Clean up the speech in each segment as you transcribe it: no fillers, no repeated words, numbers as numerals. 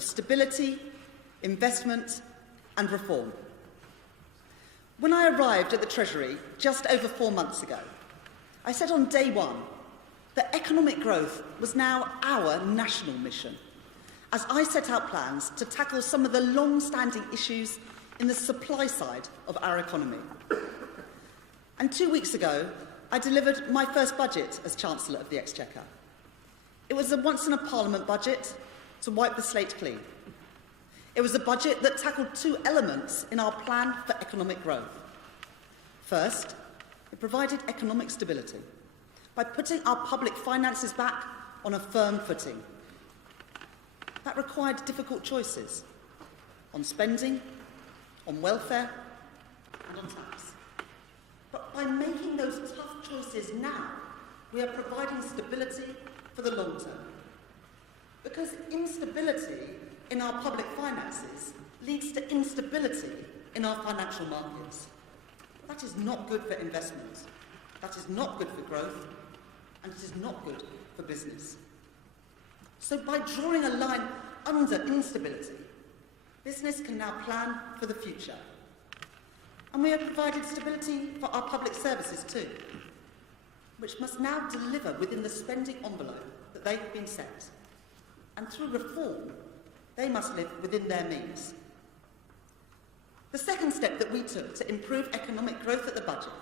of stability, investment and reform. When I arrived at the Treasury just over 4 months ago, I said on day one that economic growth was now our national mission, as I set out plans to tackle some of the long-standing issues in the supply side of our economy. And 2 weeks ago, I delivered my first budget as Chancellor of the Exchequer. It was a once-in-a-Parliament budget to wipe the slate clean. It was a budget that tackled two elements in our plan for economic growth. First, it provided economic stability by putting our public finances back on a firm footing. That required difficult choices on spending, on welfare and on tax. But by making those tough choices now, we are providing stability for the long term. Because instability in our public finances leads to instability in our financial markets. That is not good for investment, that is not good for growth, and it is not good for business. So by drawing a line under instability, business can now plan for the future. And we have provided stability for our public services too, which must now deliver within the spending envelope that they have been set. And through reform, they must live within their means. The second step that we took to improve economic growth at the budget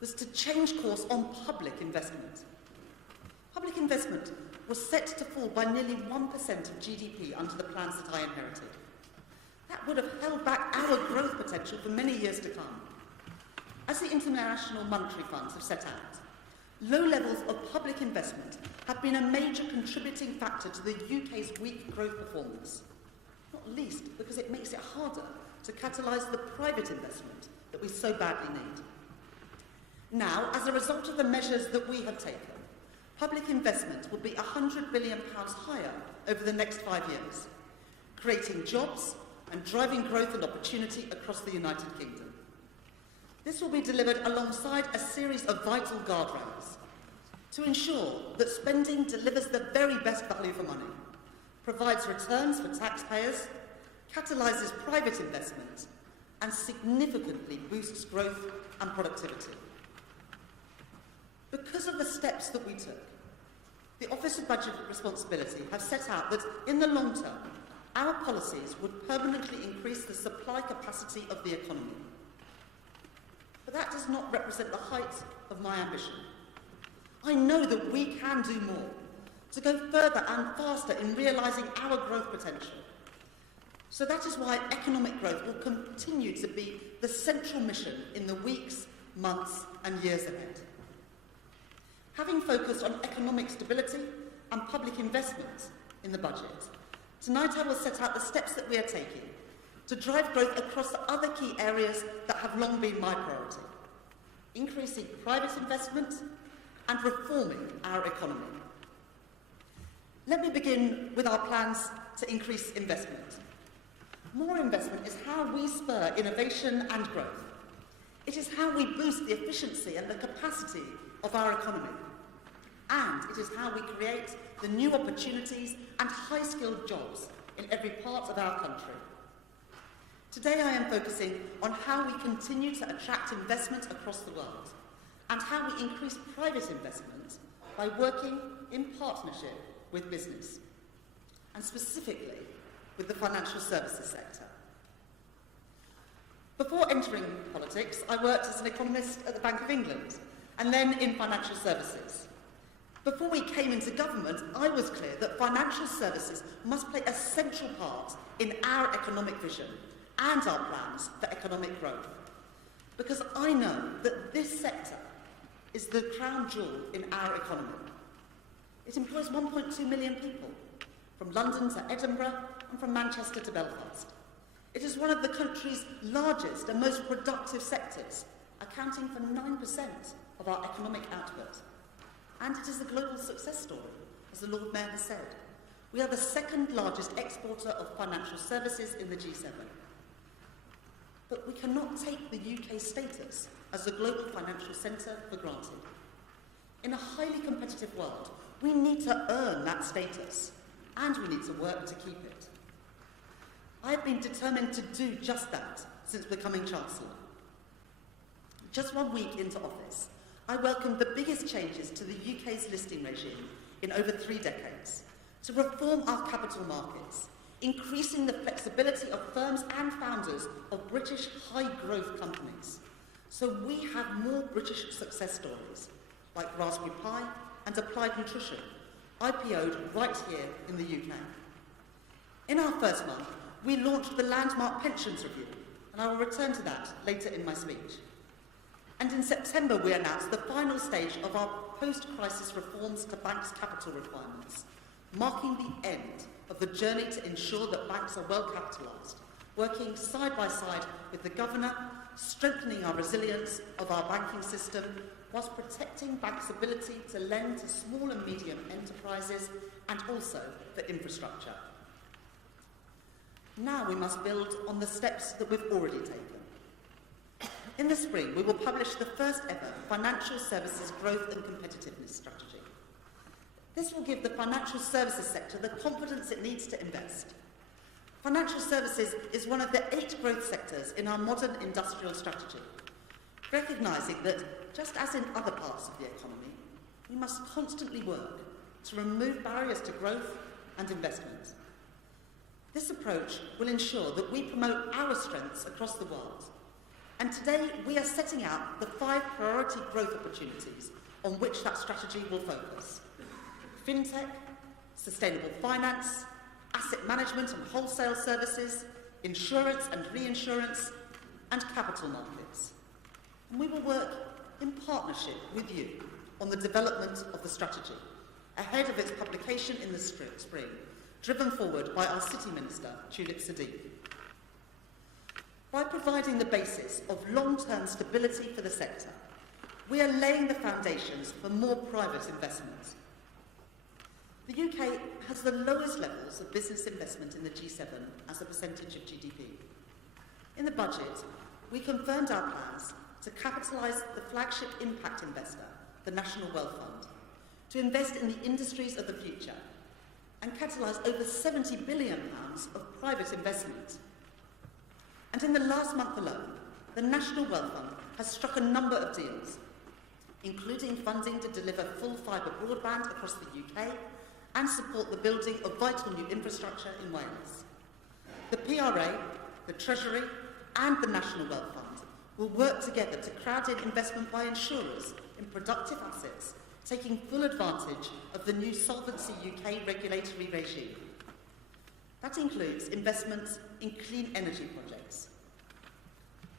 was to change course on public investment. Public investment was set to fall by nearly 1% of GDP under the plans that I inherited. That would have held back our growth potential for many years to come. As the International Monetary Funds have set out, low levels of public investment have been a major contributing factor to the UK's weak growth performance, not least because it makes it harder to catalyse the private investment that we so badly need. Now, as a result of the measures that we have taken, public investment will be £100 billion higher over the next 5 years, creating jobs and driving growth and opportunity across the United Kingdom. This will be delivered alongside a series of vital guardrails to ensure that spending delivers the very best value for money, provides returns for taxpayers, catalyses private investment, and significantly boosts growth and productivity. Because of the steps that we took, the Office of Budget Responsibility have set out that in the long term, our policies would permanently increase the supply capacity of the economy. But that does not represent the height of my ambition. I know that we can do more to go further and faster in realising our growth potential. So that is why economic growth will continue to be the central mission in the weeks, months and years ahead. Having focused on economic stability and public investment in the budget, tonight I will set out the steps that we are taking to drive growth across the other key areas that have long been my priority: increasing private investment and reforming our economy. Let me begin with our plans to increase investment. More investment is how we spur innovation and growth. It is how we boost the efficiency and the capacity of our economy. And it is how we create the new opportunities and high-skilled jobs in every part of our country. Today I am focusing on how we continue to attract investment across the world and how we increase private investment by working in partnership with business, and specifically with the financial services sector. Before entering politics, I worked as an economist at the Bank of England and then in financial services. Before we came into government, I was clear that financial services must play a central part in our economic vision and our plans for economic growth, because I know that this sector is the crown jewel in our economy. It employs 1.2 million people, from London to Edinburgh and from Manchester to Belfast. It is one of the country's largest and most productive sectors, accounting for 9% of our economic output. And it is a global success story, as the Lord Mayor has said. We are the second largest exporter of financial services in the G7. But we cannot take the UK's status as a global financial centre for granted. In a highly competitive world, we need to earn that status, and we need to work to keep it. I have been determined to do just that since becoming Chancellor. Just 1 week into office, I welcomed the biggest changes to the UK's listing regime in over 3 decades, to reform our capital markets, increasing the flexibility of firms and founders of British high-growth companies. So we have more British success stories, like Raspberry Pi and Applied Nutrition, IPO'd right here in the UK. In our first month, we launched the landmark pensions review, and I will return to that later in my speech. And in September, we announced the final stage of our post-crisis reforms to banks' capital requirements, marking the end of the journey to ensure that banks are well capitalised, working side by side with the Governor, strengthening our resilience of our banking system, whilst protecting banks' ability to lend to small and medium enterprises and also for infrastructure. Now we must build on the steps that we've already taken. In the spring, we will publish the first ever Financial Services Growth and Competitiveness Strategy. This will give the financial services sector the confidence it needs to invest. Financial services is one of the 8 growth sectors in our modern industrial strategy, recognising that, just as in other parts of the economy, we must constantly work to remove barriers to growth and investment. This approach will ensure that we promote our strengths across the world. And today we are setting out the 5 priority growth opportunities on which that strategy will focus: fintech, sustainable finance, asset management and wholesale services, insurance and reinsurance, and capital markets. And we will work in partnership with you on the development of the strategy, ahead of its publication in the spring, driven forward by our City Minister, Tulip Siddiq. By providing the basis of long-term stability for the sector, we are laying the foundations for more private investment. The UK has the lowest levels of business investment in the G7 as a percentage of GDP. In the budget, we confirmed our plans to capitalise the flagship impact investor, the National Wealth Fund, to invest in the industries of the future and catalyse over £70 billion of private investment. And in the last month alone, the National Wealth Fund has struck a number of deals, including funding to deliver full fibre broadband across the UK and support the building of vital new infrastructure in Wales. The PRA, the Treasury and the National Wealth Fund will work together to crowd in investment by insurers in productive assets, taking full advantage of the new Solvency UK regulatory regime. That includes investments in clean energy projects.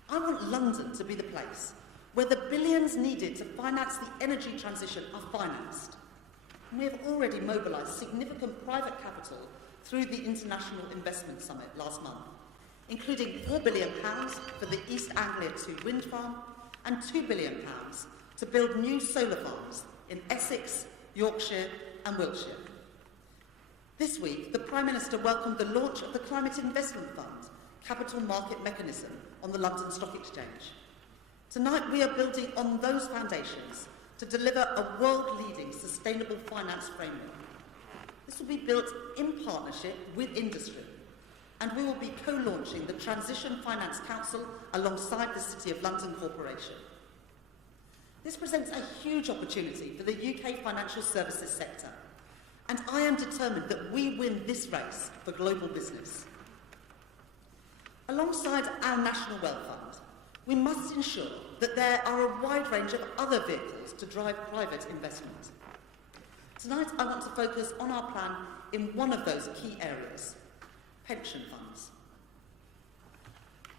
I want London to be the place where the billions needed to finance the energy transition are financed. And we have already mobilised significant private capital through the International Investment Summit last month, including £4 billion for the East Anglia 2 wind farm and £2 billion to build new solar farms in Essex, Yorkshire and Wiltshire. This week, the Prime Minister welcomed the launch of the Climate Investment Fund, capital market mechanism on the London Stock Exchange. Tonight, we are building on those foundations to deliver a world-leading sustainable finance framework. This will be built in partnership with industry, and we will be co-launching the Transition Finance Council alongside the City of London Corporation. This presents a huge opportunity for the UK financial services sector, and I am determined that we win this race for global business. Alongside our National Wealth Fund, we must ensure that there are a wide range of other vehicles to drive private investment. Tonight, I want to focus on our plan in one of those key areas: pension funds.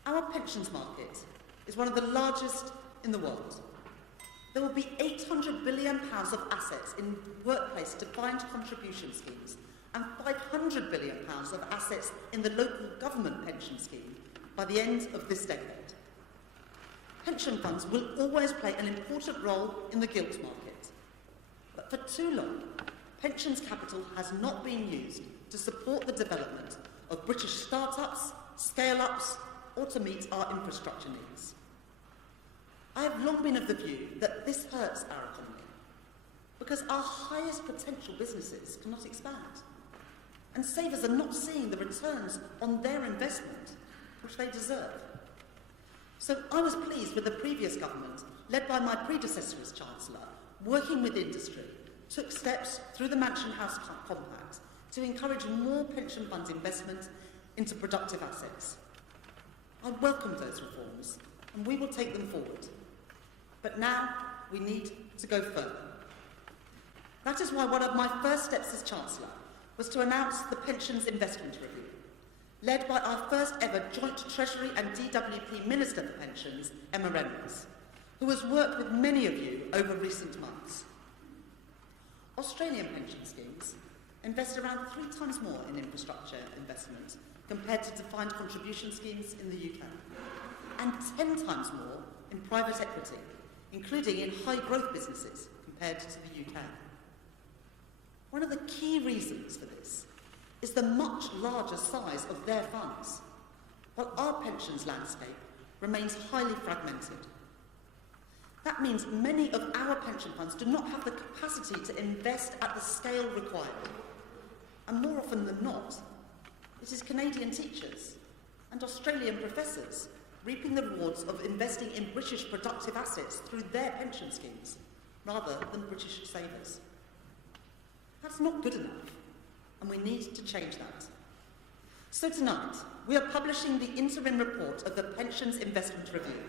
Our pensions market is one of the largest in the world. There will be £800 billion of assets in workplace defined contribution schemes and £500 billion of assets in the local government pension scheme by the end of this decade. Pension funds will always play an important role in the gilt market. But for too long, pensions capital has not been used to support the development of British start-ups, scale-ups, or to meet our infrastructure needs. I have long been of the view that this hurts our economy because our highest potential businesses cannot expand. and savers are not seeing the returns on their investment, which they deserve. So I was pleased with the previous government, led by my predecessor as Chancellor, working with industry, took steps through the Mansion House Compact to encourage more pension fund investment into productive assets. I welcome those reforms, and we will take them forward. But now we need to go further. That is why one of my first steps as Chancellor was to announce the Pensions Investment Review, led by our first ever Joint Treasury and DWP Minister for Pensions, Emma Reynolds, who has worked with many of you over recent months. Australian pension schemes invest around 3 times more in infrastructure investment compared to defined contribution schemes in the UK, and 10 times more in private equity, including in high-growth businesses compared to the UK. One of the key reasons for this is the much larger size of their funds, while our pensions landscape remains highly fragmented. That means many of our pension funds do not have the capacity to invest at the scale required. And more often than not, it is Canadian teachers and Australian professors reaping the rewards of investing in British productive assets through their pension schemes, rather than British savers. That's not good enough, and we need to change that. So tonight, we are publishing the interim report of the Pensions Investment Review.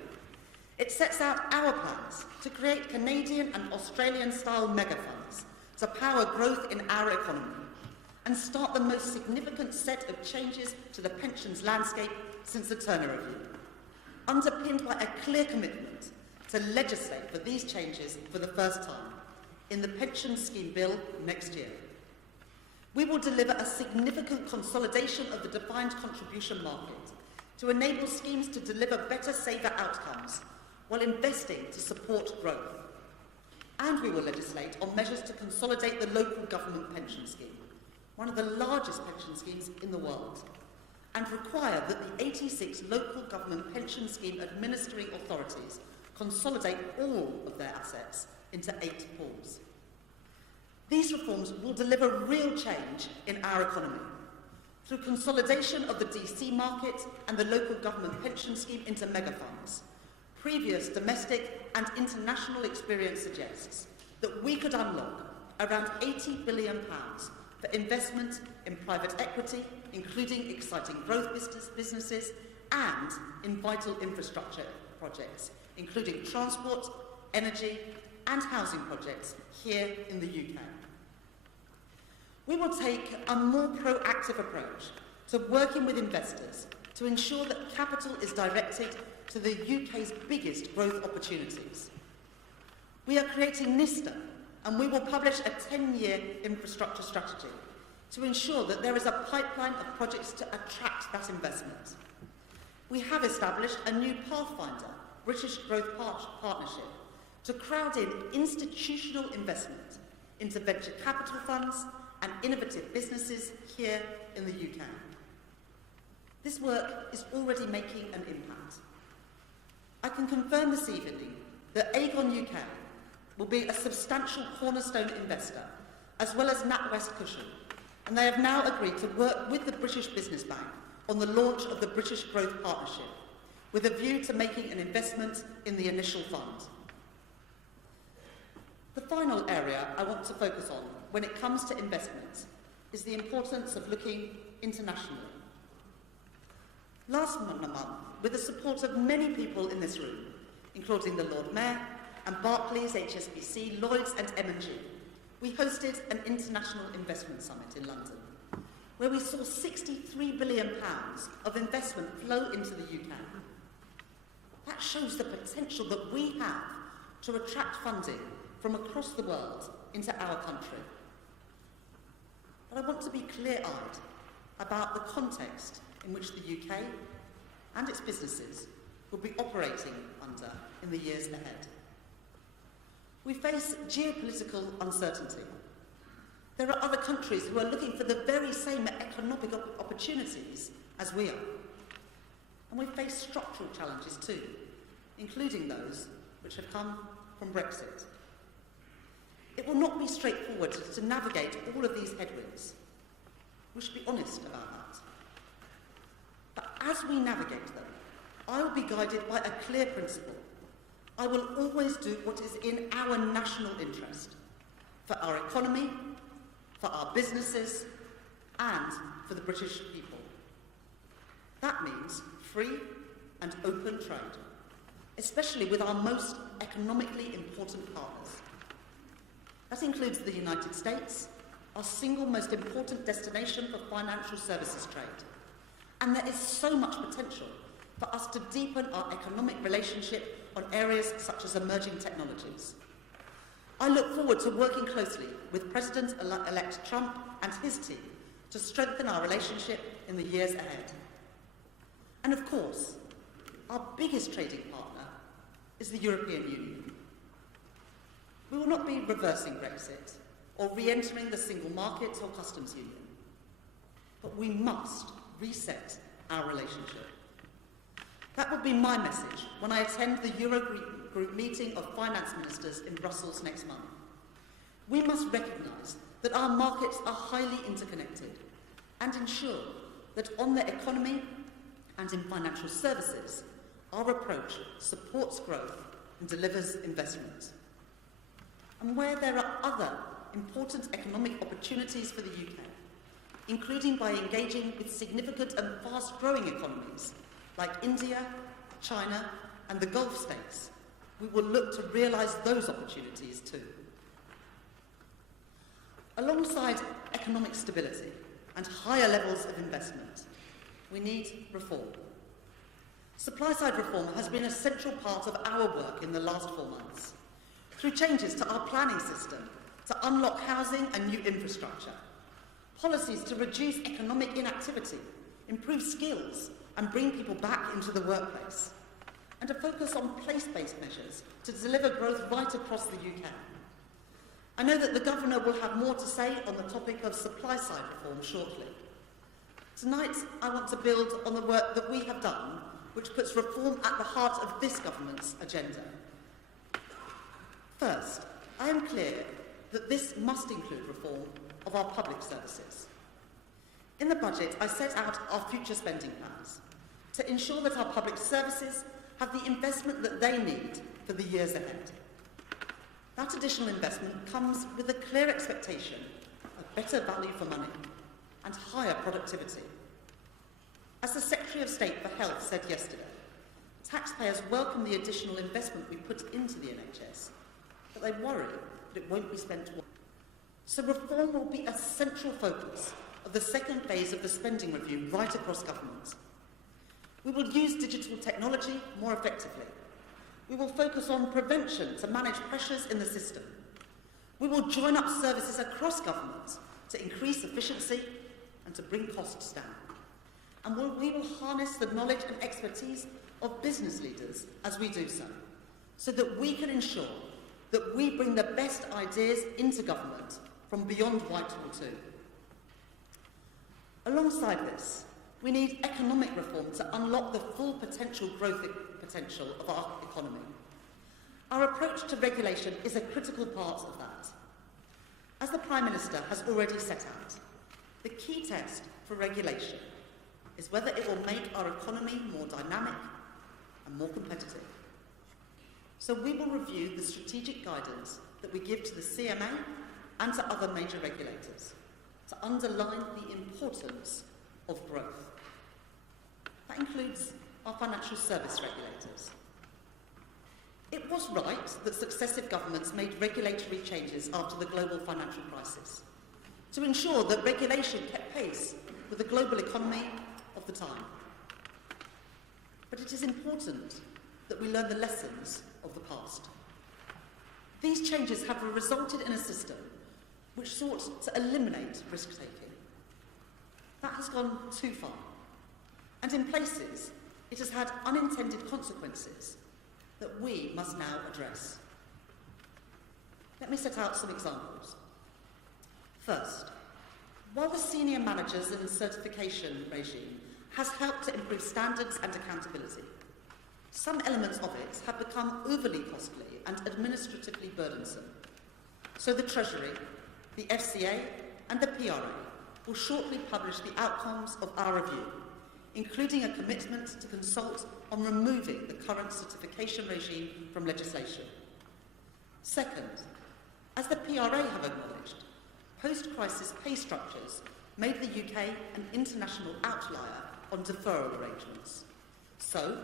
It sets out our plans to create Canadian and Australian-style mega-funds to power growth in our economy and start the most significant set of changes to the pensions landscape since the Turner Review, underpinned by a clear commitment to legislate for these changes for the first time in the Pension Scheme Bill next year. We will deliver a significant consolidation of the defined contribution market to enable schemes to deliver better saver outcomes while investing to support growth. And we will legislate on measures to consolidate the local government pension scheme, one of the largest pension schemes in the world, and require that the 86 local government pension scheme administering authorities consolidate all of their assets into 8 pools. These reforms will deliver real change in our economy through consolidation of the DC market and the local government pension scheme into mega funds. Previous domestic and international experience suggests that we could unlock around £80 billion for investment in private equity, including exciting growth businesses, and in vital infrastructure projects, including transport, energy, and housing projects here in the UK. We will take a more proactive approach to working with investors to ensure that capital is directed to the UK's biggest growth opportunities. We are creating NISTA, and we will publish a 10-year infrastructure strategy to ensure that there is a pipeline of projects to attract that investment. We have established a new Pathfinder British Growth Partnership to crowd in institutional investment into venture capital funds and innovative businesses here in the UK. This work is already making an impact. I can confirm this evening that Aegon UK will be a substantial cornerstone investor, as well as NatWest Cushion, and they have now agreed to work with the British Business Bank on the launch of the British Growth Partnership, with a view to making an investment in the initial fund. The final area I want to focus on when it comes to investment is the importance of looking internationally. Last month, with the support of many people in this room, including the Lord Mayor and Barclays, HSBC, Lloyds and M&G, we hosted an international investment summit in London, where we saw £63 billion of investment flow into the UK. That shows the potential that we have to attract funding from across the world into our country. But I want to be clear-eyed about the context in which the UK and its businesses will be operating under in the years ahead. We face geopolitical uncertainty. There are other countries who are looking for the very same economic opportunities as we are. And we face structural challenges too, including those which have come from Brexit. It will not be straightforward to navigate all of these headwinds. We should be honest about that. But as we navigate them, I will be guided by a clear principle. I will always do what is in our national interest, for our economy, for our businesses, and for the British people. That means free and open trade, especially with our most economically important partners. That includes the United States, our single most important destination for financial services trade. And there is so much potential for us to deepen our economic relationship on areas such as emerging technologies. I look forward to working closely with President-elect Trump and his team to strengthen our relationship in the years ahead. And of course, our biggest trading partner is the European Union. We will not be reversing Brexit or re-entering the single market or customs union, but we must reset our relationship. That will be my message when I attend the Eurogroup meeting of finance ministers in Brussels next month. We must recognise that our markets are highly interconnected and ensure that on the economy and in financial services, our approach supports growth and delivers investment. And where there are other important economic opportunities for the UK, including by engaging with significant and fast-growing economies like India, China, and the Gulf states, we will look to realise those opportunities too. Alongside economic stability and higher levels of investment, we need reform. Supply-side reform has been a central part of our work in the last 4 months, through changes to our planning system to unlock housing and new infrastructure, policies to reduce economic inactivity, improve skills, and bring people back into the workplace, and a focus on place-based measures to deliver growth right across the UK. I know that the Governor will have more to say on the topic of supply-side reform shortly. Tonight, I want to build on the work that we have done, which puts reform at the heart of this government's agenda. First, I am clear that this must include reform of our public services. In the budget, I set out our future spending plans to ensure that our public services have the investment that they need for the years ahead. That additional investment comes with a clear expectation of better value for money and higher productivity. As the Secretary of State for Health said yesterday, taxpayers welcome the additional investment we put into the NHS, but they worry that it won't be spent well. So reform will be a central focus of the second phase of the spending review right across government. We will use digital technology more effectively. We will focus on prevention to manage pressures in the system. We will join up services across government to increase efficiency and to bring costs down. And we will harness the knowledge and expertise of business leaders as we do so that we can ensure that we bring the best ideas into government from beyond Whitehall too. Alongside this, we need economic reform to unlock the full growth potential of our economy. Our approach to regulation is a critical part of that. As the Prime Minister has already set out, the key test for regulation is whether it will make our economy more dynamic and more competitive. So we will review the strategic guidance that we give to the CMA and to other major regulators to underline the importance of growth. That includes our financial service regulators. It was right that successive governments made regulatory changes after the global financial crisis to ensure that regulation kept pace with the global economy of the time. But it is important that we learn the lessons of the past. These changes have resulted in a system which sought to eliminate risk-taking. That has gone too far, and in places it has had unintended consequences that we must now address. Let me set out some examples. First, while the senior managers and certification regime has helped to improve standards and accountability, some elements of it have become overly costly and administratively burdensome. So the Treasury, the FCA and the PRA will shortly publish the outcomes of our review, including a commitment to consult on removing the current certification regime from legislation. Second, as the PRA have acknowledged, post-crisis pay structures made the UK an international outlier on deferral arrangements. So,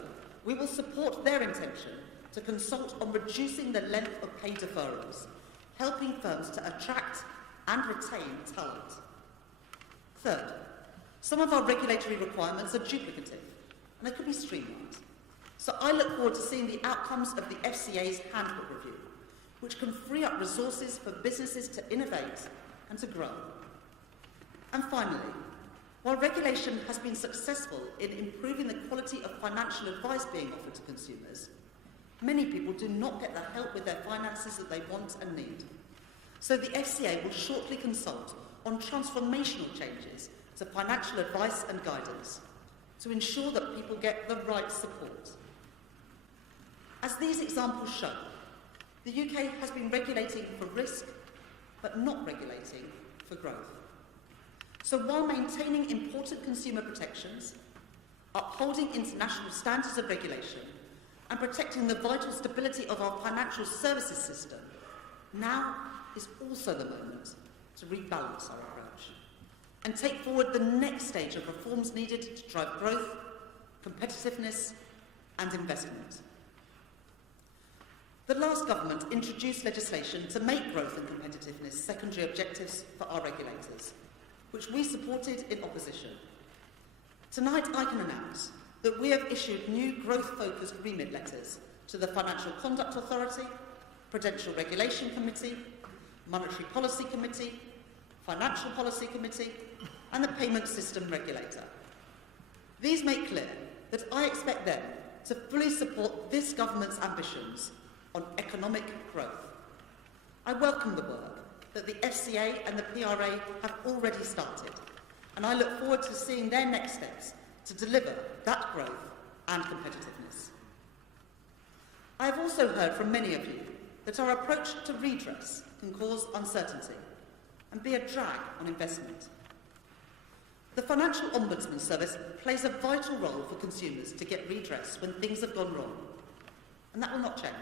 we will support their intention to consult on reducing the length of pay deferrals, helping firms to attract and retain talent. Third, some of our regulatory requirements are duplicative and they could be streamlined. So I look forward to seeing the outcomes of the FCA's handbook review, which can free up resources for businesses to innovate and to grow. And finally, while regulation has been successful in improving the quality of financial advice being offered to consumers, many people do not get the help with their finances that they want and need. So the FCA will shortly consult on transformational changes to financial advice and guidance to ensure that people get the right support. As these examples show, the UK has been regulating for risk, but not regulating for growth. So while maintaining important consumer protections, upholding international standards of regulation, and protecting the vital stability of our financial services system, now is also the moment to rebalance our approach and take forward the next stage of reforms needed to drive growth, competitiveness, and investment. The last government introduced legislation to make growth and competitiveness secondary objectives for our regulators, which we supported in opposition. Tonight I can announce that we have issued new growth-focused remit letters to the Financial Conduct Authority, Prudential Regulation Committee, Monetary Policy Committee, Financial Policy Committee, and the Payment System Regulator. These make clear that I expect them to fully support this government's ambitions on economic growth. I welcome the work that the FCA and the PRA have already started, and I look forward to seeing their next steps to deliver that growth and competitiveness. I have also heard from many of you that our approach to redress can cause uncertainty and be a drag on investment. The Financial Ombudsman Service plays a vital role for consumers to get redress when things have gone wrong, and that will not change.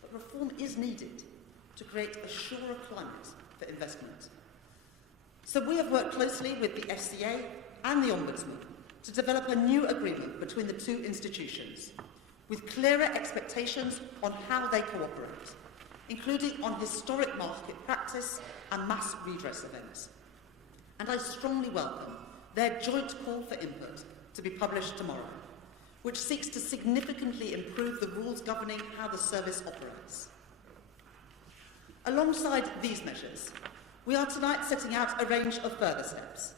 But reform is needed to create a surer climate for investment. So we have worked closely with the FCA and the Ombudsman to develop a new agreement between the two institutions, with clearer expectations on how they cooperate, including on historic market practice and mass redress events. And I strongly welcome their joint call for input to be published tomorrow, which seeks to significantly improve the rules governing how the service operates. Alongside these measures, we are tonight setting out a range of further steps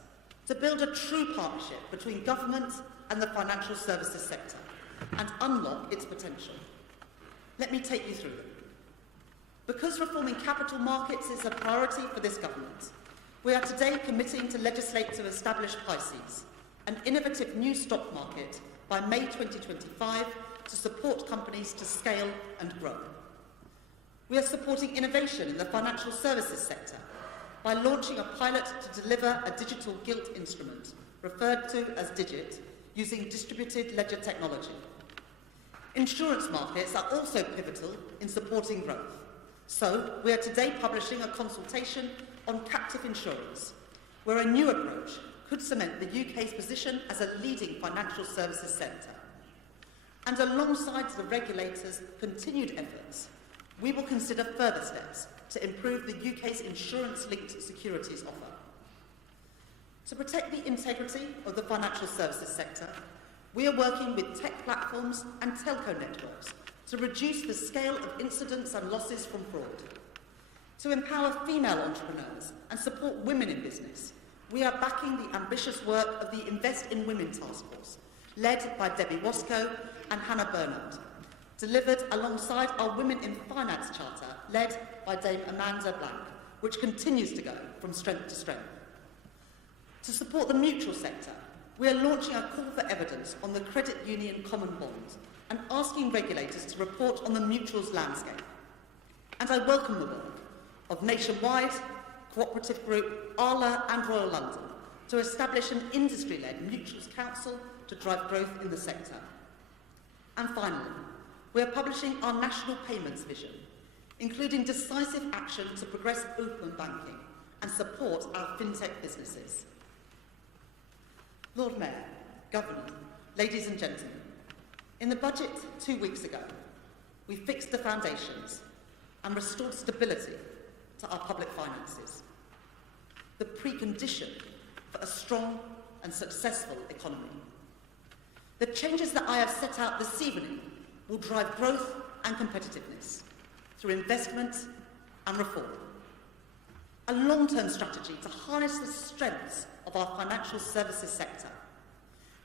to build a true partnership between government and the financial services sector and unlock its potential. Let me take you through them. Because reforming capital markets is a priority for this government, we are today committing to legislate to establish PICES, an innovative new stock market, by May 2025 to support companies to scale and grow. We are supporting innovation in the financial services sector by launching a pilot to deliver a digital gilt instrument, referred to as Digit, using distributed ledger technology. Insurance markets are also pivotal in supporting growth. So, we are today publishing a consultation on captive insurance, where a new approach could cement the UK's position as a leading financial services centre. And alongside the regulators' continued efforts, we will consider further steps to improve the UK's insurance-linked securities offer. To protect the integrity of the financial services sector, we are working with tech platforms and telco networks to reduce the scale of incidents and losses from fraud. To empower female entrepreneurs and support women in business, we are backing the ambitious work of the Invest in Women Task Force, led by Debbie Wasco and Hannah Bernard, delivered alongside our Women in Finance Charter, led by Dame Amanda Blank, which continues to go from strength to strength. To support the mutual sector, we are launching a call for evidence on the credit union common bond and asking regulators to report on the mutuals landscape. And I welcome the work of Nationwide, cooperative group Arla and Royal London to establish an industry-led mutuals council to drive growth in the sector. And finally, we are publishing our national payments vision, including decisive action to progress open banking and support our fintech businesses. Lord Mayor, Governor, ladies and gentlemen, in the budget 2 weeks ago, we fixed the foundations and restored stability to our public finances, the precondition for a strong and successful economy. The changes that I have set out this evening will drive growth and competitiveness through investment and reform. A long-term strategy to harness the strengths of our financial services sector,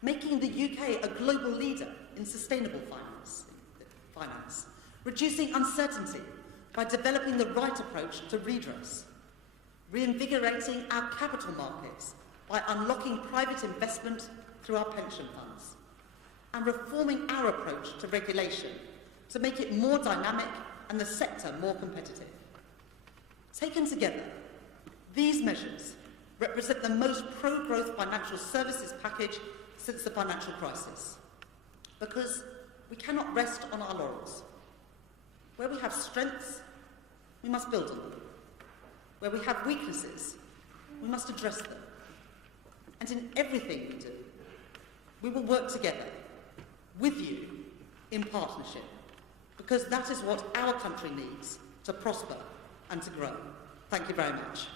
making the UK a global leader in sustainable finance, reducing uncertainty by developing the right approach to redress, reinvigorating our capital markets by unlocking private investment through our pension funds, and reforming our approach to regulation to make it more dynamic and the sector more competitive. Taken together, these measures represent the most pro-growth financial services package since the financial crisis, because we cannot rest on our laurels. Where we have strengths, we must build on them. Where we have weaknesses, we must address them. And in everything we do, we will work together, with you, in partnership, because that is what our country needs to prosper and to grow. Thank you very much.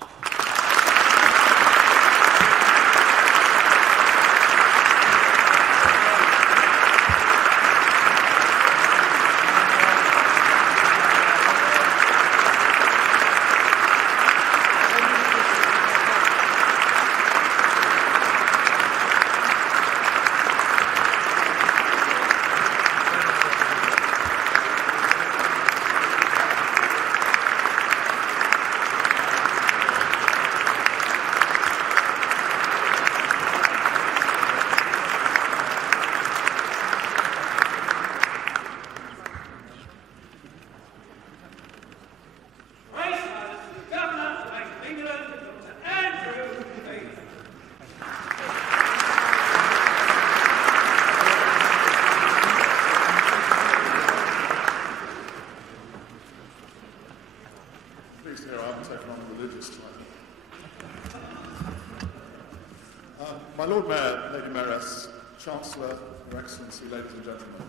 My Lord Mayor, Lady Mayoress, Chancellor, Your Excellency, ladies and gentlemen.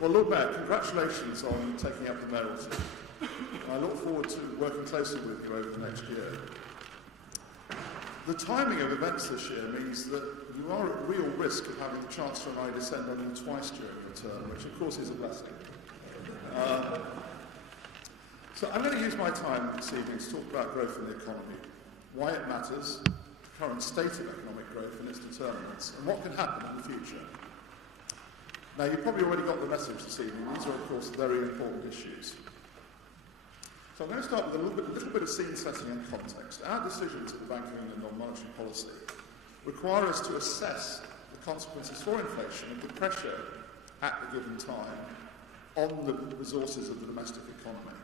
Well, Lord Mayor, congratulations on taking up the mayoralty. I look forward to working closely with you over the next year. The timing of events this year means that you are at real risk of having the Chancellor and I descend on you twice during your term, which of course is a blessing. So I'm going to use my time this evening to talk about growth in the economy, why it matters, the current state of economic growth and its determinants, and what can happen in the future. Now, you've probably already got the message this evening. These are, of course, very important issues. So I'm going to start with a little bit of scene setting and context. Our decisions at the Bank of England on monetary policy require us to assess the consequences for inflation of the pressure at the given time on the resources of the domestic economy.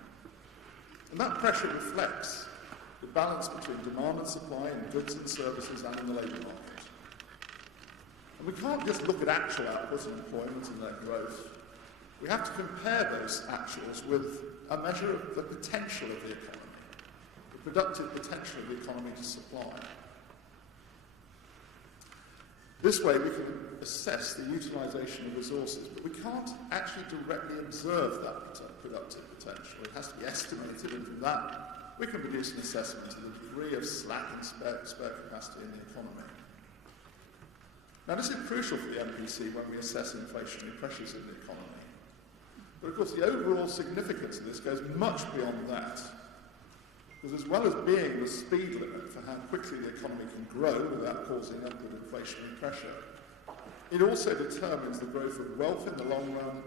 And that pressure reflects the balance between demand and supply in goods and services and in the labour market. And we can't just look at actual output and employment and their growth. We have to compare those actuals with a measure of the potential of the economy, the productive potential of the economy to supply. This way we can assess the utilisation of resources, but we can't actually directly observe that productive potential. It has to be estimated, and from that we can produce an assessment of the degree of slack and spare capacity in the economy. Now, this is crucial for the MPC when we assess inflationary pressures in the economy. But of course, the overall significance of this goes much beyond that. Because as well as being the speed limit for how quickly the economy can grow without causing upward inflationary pressure, it also determines the growth of wealth in the long run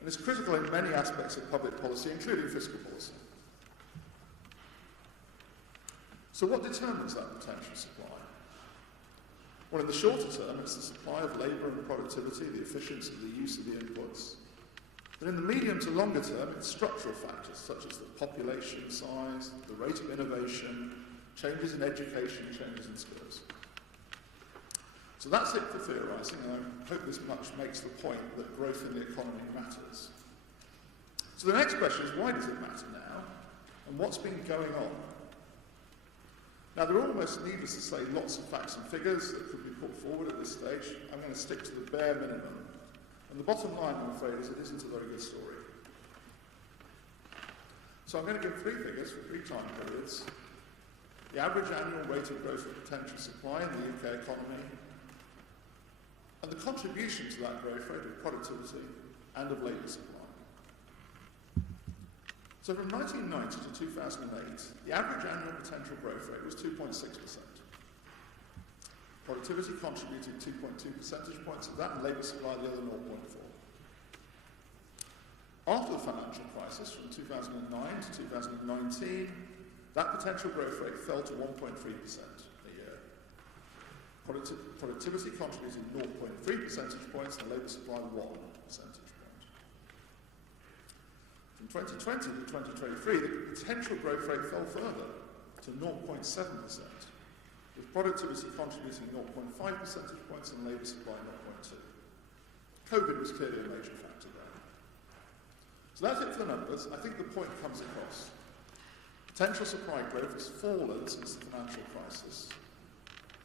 and is critical in many aspects of public policy, including fiscal policy. So what determines that potential supply? Well, in the shorter term, it's the supply of labour and productivity, the efficiency of the use of the inputs. But in the medium to longer term, it's structural factors such as the population size, the rate of innovation, changes in education, changes in skills. So that's it for theorising, and I hope this much makes the point that growth in the economy matters. So the next question is, why does it matter now? And what's been going on? Now, there are almost, needless to say, lots of facts and figures that could be put forward at this stage. I'm going to stick to the bare minimum. And the bottom line, I'm afraid, is it isn't a very good story. So I'm going to give three figures for three time periods. The average annual rate of growth of potential supply in the UK economy, and the contribution to that growth rate of productivity and of labour supply. So from 1990 to 2008, the average annual potential growth rate was 2.6%. Productivity contributed 2.2 percentage points of that, and labour supply the other 0.4. After the financial crisis, from 2009 to 2019, that potential growth rate fell to 1.3% a year. Productivity contributed 0.3 percentage points, and labour supply 1 percentage point. From 2020 to 2023, the potential growth rate fell further to 0.7%, with productivity contributing 0.5 percentage points and labour supply 0.2. COVID was clearly a major factor there. So that's it for the numbers. I think the point comes across. Potential supply growth has fallen since the financial crisis.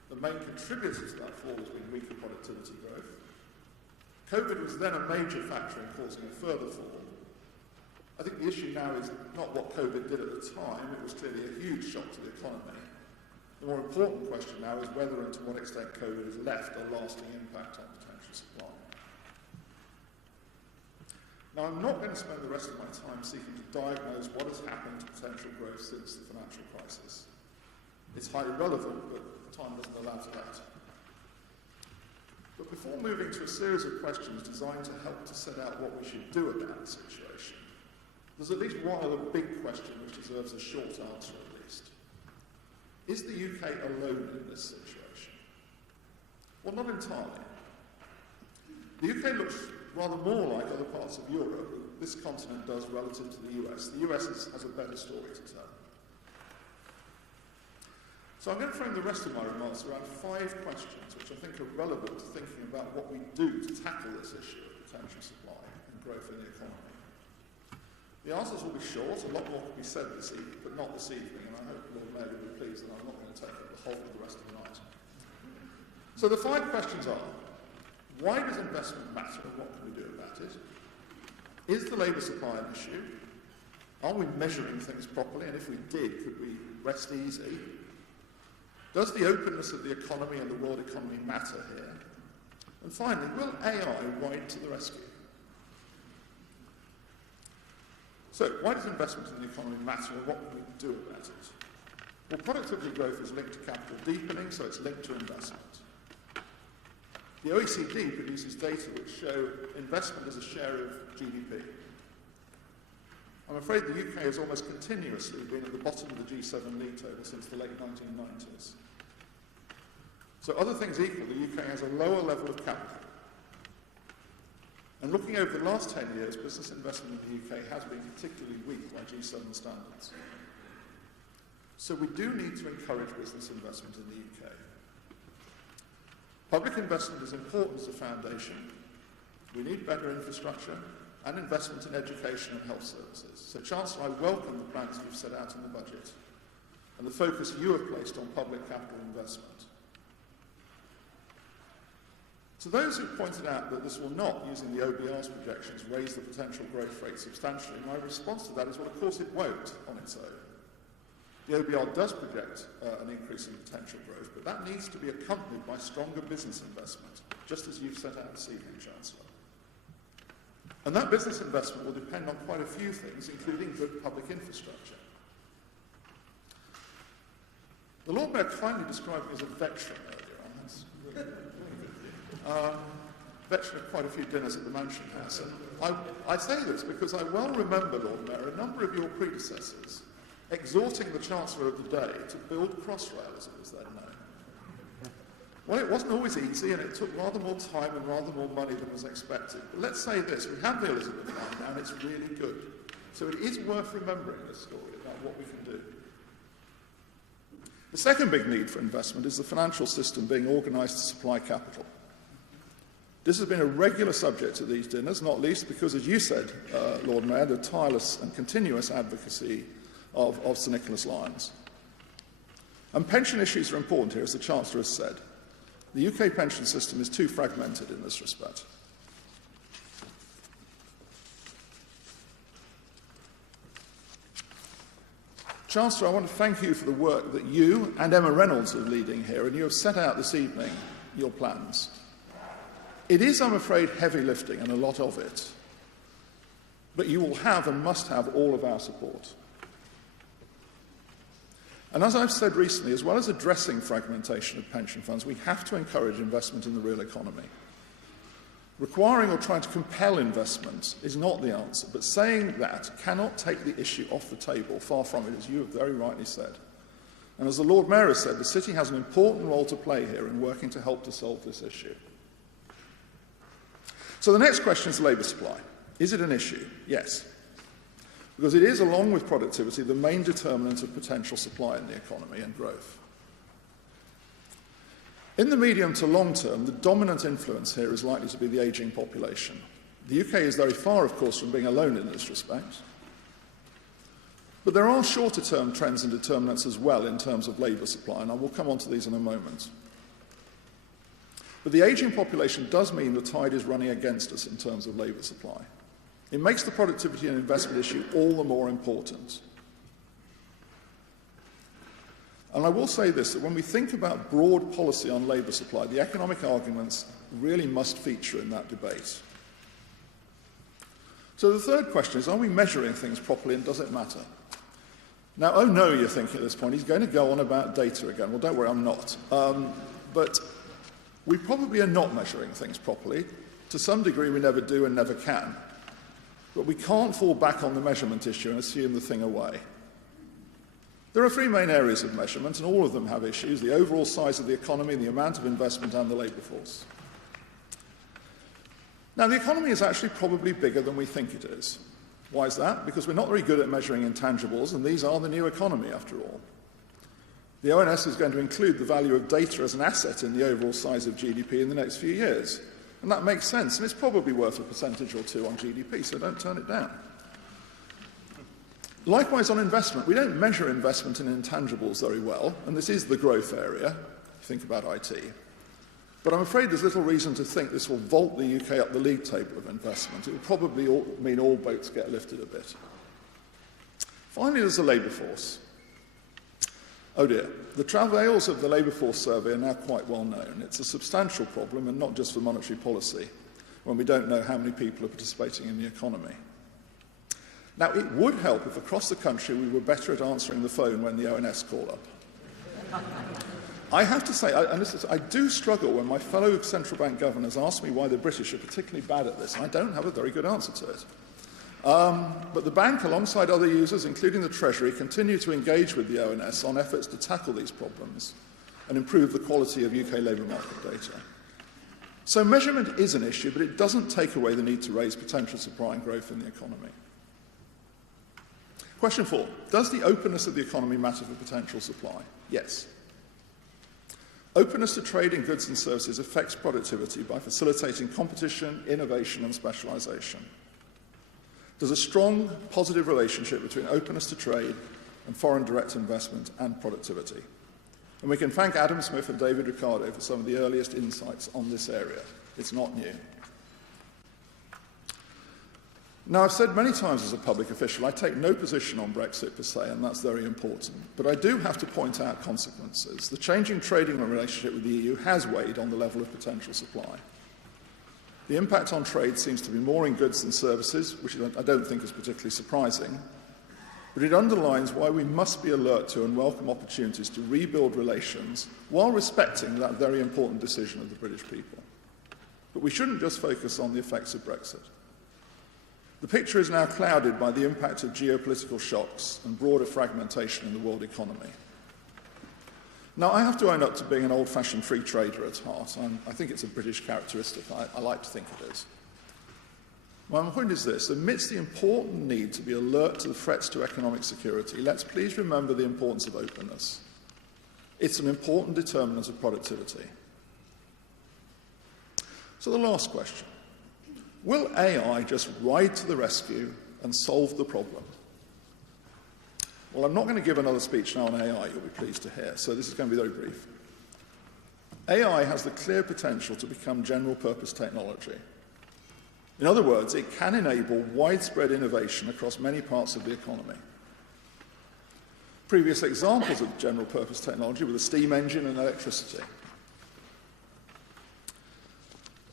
The main contributor to that fall has been weaker productivity growth. COVID was then a major factor in causing a further fall. I think the issue now is not what COVID did at the time. It was clearly a huge shock to the economy. The more important question now is whether and to what extent COVID has left a lasting impact on potential supply. Now, I'm not going to spend the rest of my time seeking to diagnose what has happened to potential growth since the financial crisis. It's highly relevant, but time doesn't allow for that. But before moving to a series of questions designed to help to set out what we should do about the situation, there's at least one other big question which deserves a short answer at least. Is the UK alone in this situation? Well, not entirely. The UK looks rather more like other parts of Europe than this continent does relative to the US. The US has a better story to tell. So I'm going to frame the rest of my remarks around 5 questions which I think are relevant to thinking about what we do to tackle this issue of potential supply and growth in the economy. The answers will be short, a lot more could be said this evening, but not this evening, and I hope Lord Mayor will be pleased that I'm not going to take up the whole of the rest of the night. So the 5 questions are, why does investment matter and what can we do about it? Is the labour supply an issue? Are we measuring things properly, and if we did, could we rest easy? Does the openness of the economy and the world economy matter here? And finally, will AI ride to the rescue? So, why does investment in the economy matter and what can we do about it? Well, productivity growth is linked to capital deepening, so it's linked to investment. The OECD produces data which show investment as a share of GDP. I'm afraid the UK has almost continuously been at the bottom of the G7 league table since the late 1990s. So other things equal, the UK has a lower level of capital. And looking over the last 10 years, business investment in the UK has been particularly weak by G7 standards. So we do need to encourage business investment in the UK. Public investment is important as a foundation. We need better infrastructure and investment in education and health services. So, Chancellor, I welcome the plans you've set out in the budget and the focus you have placed on public capital investment. To those who pointed out that this will not, using the OBR's projections, raise the potential growth rate substantially, my response to that is, well, of course it won't on its own. The OBR does project an increase in potential growth, but that needs to be accompanied by stronger business investment, just as you've set out this evening, Chancellor. And that business investment will depend on quite a few things, including good public infrastructure. The Lord Mayor kindly described me as a veteran earlier on. That's really good. Veteran of quite a few dinners at the Mansion House. And I say this because I well remember, Lord Mayor, a number of your predecessors exhorting the Chancellor of the day to build Crossrail, as it was then known. Well, it wasn't always easy, and it took rather more time and rather more money than was expected. But let's say this, we have the Elizabeth line, and it's really good. So it is worth remembering this story about what we can do. The second big need for investment is the financial system being organised to supply capital. This has been a regular subject at these dinners, not least because, as you said, Lord Mayor, the tireless and continuous advocacy of Sir Nicholas Lyons. And pension issues are important here, as the Chancellor has said. The UK pension system is too fragmented in this respect. Chancellor, I want to thank you for the work that you and Emma Reynolds are leading here, and you have set out this evening your plans. It is, I'm afraid, heavy lifting, and a lot of it. But you will have and must have all of our support. And as I've said recently, as well as addressing fragmentation of pension funds, we have to encourage investment in the real economy. Requiring or trying to compel investment is not the answer, but saying that cannot take the issue off the table, far from it, as you have very rightly said. And as the Lord Mayor has said, the City has an important role to play here in working to help to solve this issue. So the next question is labour supply. Is it an issue? Yes. Because it is, along with productivity, the main determinant of potential supply in the economy and growth. In the medium to long term, the dominant influence here is likely to be the ageing population. The UK is very far, of course, from being alone in this respect. But there are shorter-term trends and determinants as well in terms of labour supply, and I will come on to these in a moment. But the ageing population does mean the tide is running against us in terms of labour supply. It makes the productivity and investment issue all the more important. And I will say this, that when we think about broad policy on labour supply, the economic arguments really must feature in that debate. So the third question is, are we measuring things properly and does it matter? Now, oh no, you're thinking at this point, he's going to go on about data again. Well, don't worry, I'm not. But we probably are not measuring things properly. To some degree, we never do and never can. But we can't fall back on the measurement issue and assume the thing away. There are three main areas of measurement, and all of them have issues: the overall size of the economy, the amount of investment, and the labour force. Now, the economy is actually probably bigger than we think it is. Why is that? Because we're not very good at measuring intangibles, and these are the new economy, after all. The ONS is going to include the value of data as an asset in the overall size of GDP in the next few years. And that makes sense, and it's probably worth a percentage or two on GDP, so don't turn it down. Likewise, on investment, we don't measure investment in intangibles very well, and this is the growth area, if you think about IT. But I'm afraid there's little reason to think this will vault the UK up the league table of investment. It will probably mean all boats get lifted a bit. Finally, there's the labour force. Oh dear, the travails of the labour force survey are now quite well known. It's a substantial problem, and not just for monetary policy, when we don't know how many people are participating in the economy. Now, it would help if across the country we were better at answering the phone when the ONS call up. I have to say, I do struggle when my fellow central bank governors ask me why the British are particularly bad at this, and I don't have a very good answer to it. But the bank, alongside other users, including the Treasury, continue to engage with the ONS on efforts to tackle these problems and improve the quality of UK labour market data. So measurement is an issue, but it doesn't take away the need to raise potential supply and growth in the economy. Question 4. Does the openness of the economy matter for potential supply? Yes. Openness to trade in goods and services affects productivity by facilitating competition, innovation, and specialisation. There's a strong, positive relationship between openness to trade and foreign direct investment and productivity. And we can thank Adam Smith and David Ricardo for some of the earliest insights on this area. It's not new. Now, I've said many times as a public official, I take no position on Brexit per se, and that's very important. But I do have to point out consequences. The changing trading relationship with the EU has weighed on the level of potential supply. The impact on trade seems to be more in goods than services, which I don't think is particularly surprising. But it underlines why we must be alert to and welcome opportunities to rebuild relations while respecting that very important decision of the British people. But we shouldn't just focus on the effects of Brexit. The picture is now clouded by the impact of geopolitical shocks and broader fragmentation in the world economy. Now, I have to own up to being an old-fashioned free trader at heart. I think it's a British characteristic. I like to think it is. My point is this: amidst the important need to be alert to the threats to economic security, let's please remember the importance of openness. It's an important determinant of productivity. So the last question: will AI just ride to the rescue and solve the problem? Well, I'm not going to give another speech now on AI, you'll be pleased to hear, so this is going to be very brief. AI has the clear potential to become general-purpose technology. In other words, it can enable widespread innovation across many parts of the economy. Previous examples of general-purpose technology were the steam engine and electricity.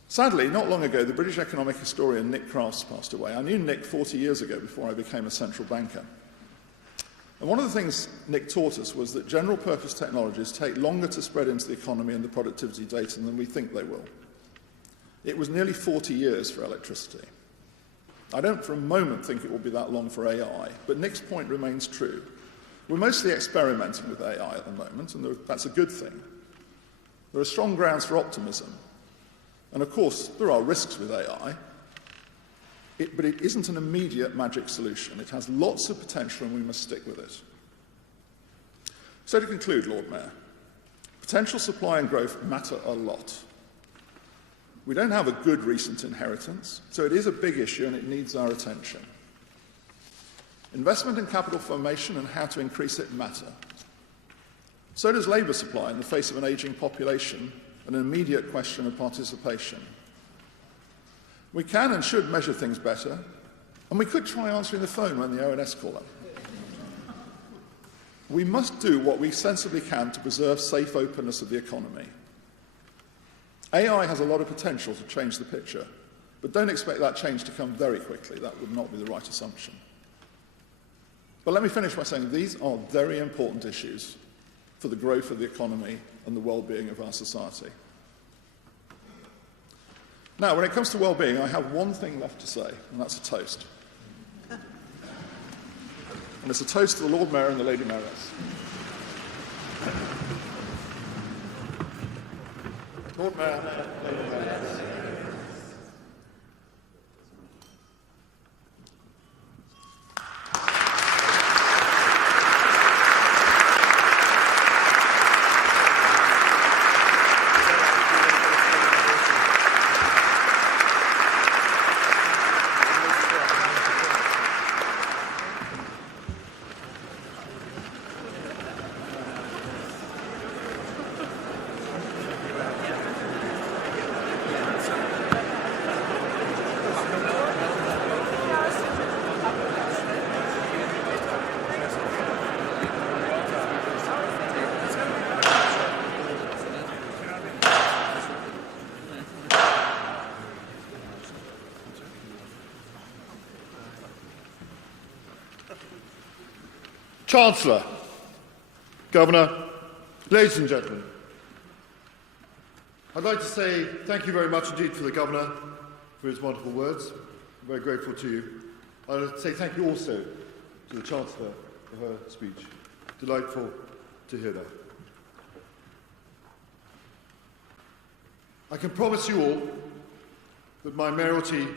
Sadly, not long ago, the British economic historian Nick Crafts passed away. I knew Nick 40 years ago before I became a central banker. And one of the things Nick taught us was that general-purpose technologies take longer to spread into the economy and the productivity data than we think they will. It was nearly 40 years for electricity. I don't for a moment think it will be that long for AI, but Nick's point remains true. We're mostly experimenting with AI at the moment, and that's a good thing. There are strong grounds for optimism. And of course, there are risks with AI, but it isn't an immediate magic solution. It has lots of potential, and we must stick with it. So to conclude, Lord Mayor, potential supply and growth matter a lot. We don't have a good recent inheritance, so it is a big issue and it needs our attention. Investment in capital formation and how to increase it matter. So does labour supply in the face of an ageing population and an immediate question of participation. We can and should measure things better, and we could try answering the phone when the ONS call up. We must do what we sensibly can to preserve safe openness of the economy. AI has a lot of potential to change the picture, but don't expect that change to come very quickly. That would not be the right assumption. But let me finish by saying these are very important issues for the growth of the economy and the well-being of our society. Now, when it comes to well-being, I have one thing left to say, and that's a toast. And it's a toast to the Lord Mayor and the Lady Mayoress. Lord Mayor, Lady Mayoress. Chancellor, Governor, ladies and gentlemen, I'd like to say thank you very much indeed for the Governor for his wonderful words. I'm very grateful to you. I'd like to say thank you also to the Chancellor for her speech. Delightful to hear that. I can promise you all that my mayoralty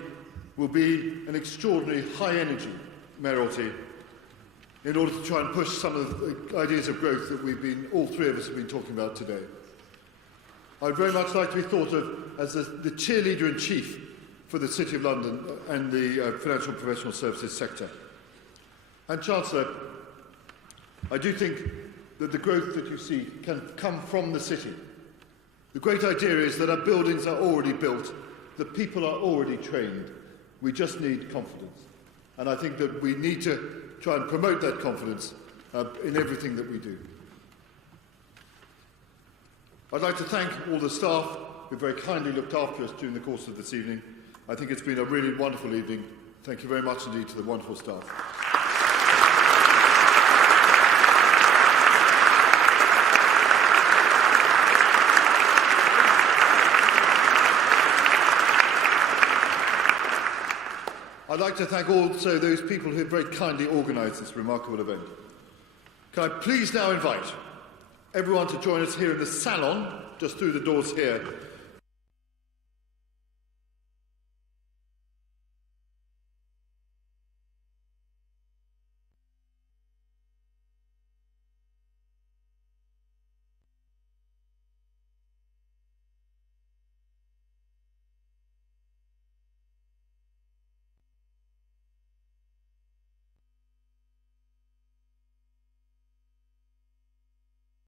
will be an extraordinary high-energy mayoralty in order to try and push some of the ideas of growth that all three of us have been talking about today. I'd very much like to be thought of as the cheerleader-in-chief for the City of London and the financial and professional services sector. And Chancellor, I do think that the growth that you see can come from the city. The great idea is that our buildings are already built, the people are already trained. We just need confidence. And I think that we need to try and promote that confidence in everything that we do. I'd like to thank all the staff who very kindly looked after us during the course of this evening. I think it's been a really wonderful evening. Thank you very much indeed to the wonderful staff. I'd like to thank also those people who have very kindly organised this remarkable event. Can I please now invite everyone to join us here in the salon, just through the doors here,